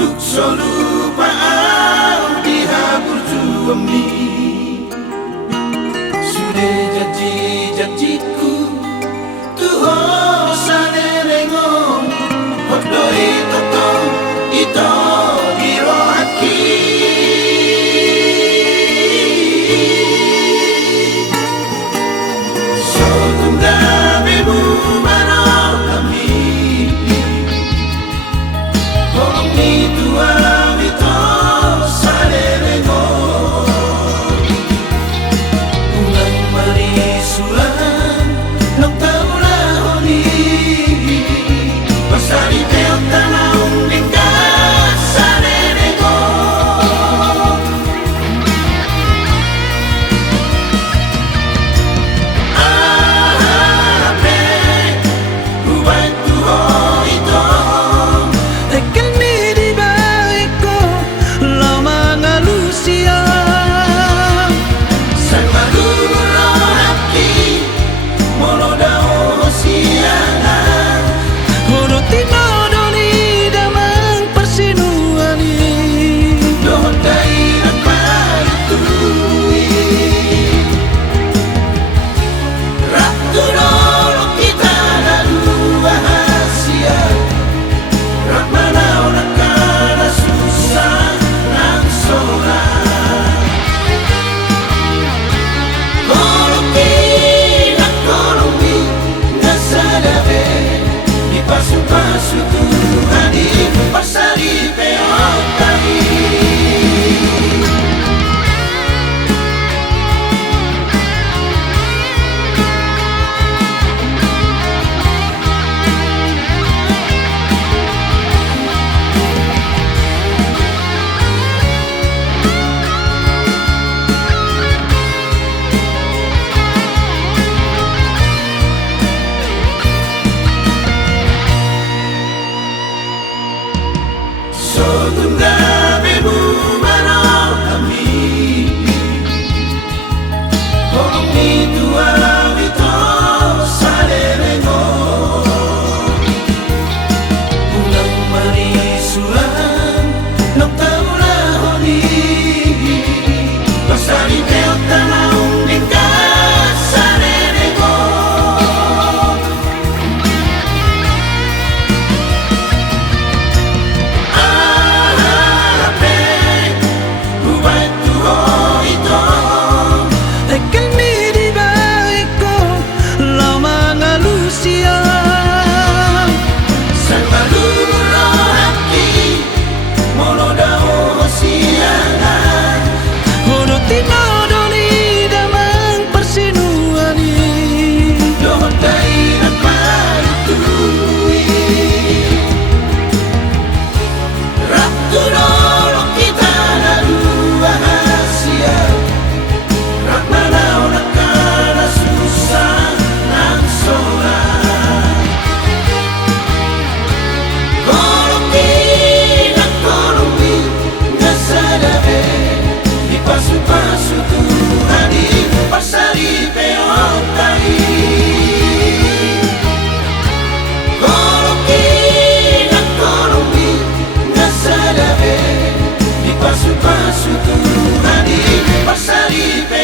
tuk solu paau dihabur juami. Sudah janji-janjiku tuho sanerengo hodo ito biro haki. Sotunda bebu mano kami Hong itu awito sanerengo Ungang marisuan Nang taula honi Pasari teo tanaung dingkat sanerengo Ape Ubay tuho ito Tekel mi di baiko la mga Lucia Sang maluro hati Molo dao siangan Kono tinodo ni damang persinuani Doon tayo nagpatuloy Rakturolo kita na luwahasya Rakmanaw na kanasusan ng sola Kolokin at kolomi na sa labi Ipaso-paso Tuhan ipasari peong tayo Sotunda bebu mano kami Hong itu awito sanerengo Unang marisuan Nang taula honi Pasari teo tanaung dingkat sanerengo Ubay tuho ito Tekel mi di baiko la mga Lucia Sang maluro hati Molo dao siangan Kono tinodo ni damang persinuani Doon tayo nagpatuloy Rakturolo kita na luwahasya Rakmanaw na kanasusan ng sola Kolokin at kolomi na sa labi Ipaso-paso Tuhan ipasari peong tayo Kolokin at kolomi na sa labi Ipaso-paso Tuhan ipasari peong